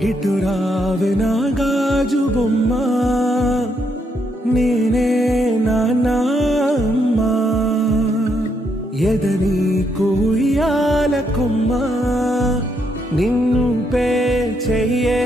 ఇటు రావే నా గాజు బొమ్మ, నేనే నాన్నమ్మ, ఎదని కుయ్యాల కొమ్మ, నిన్ను పే చెయ్యే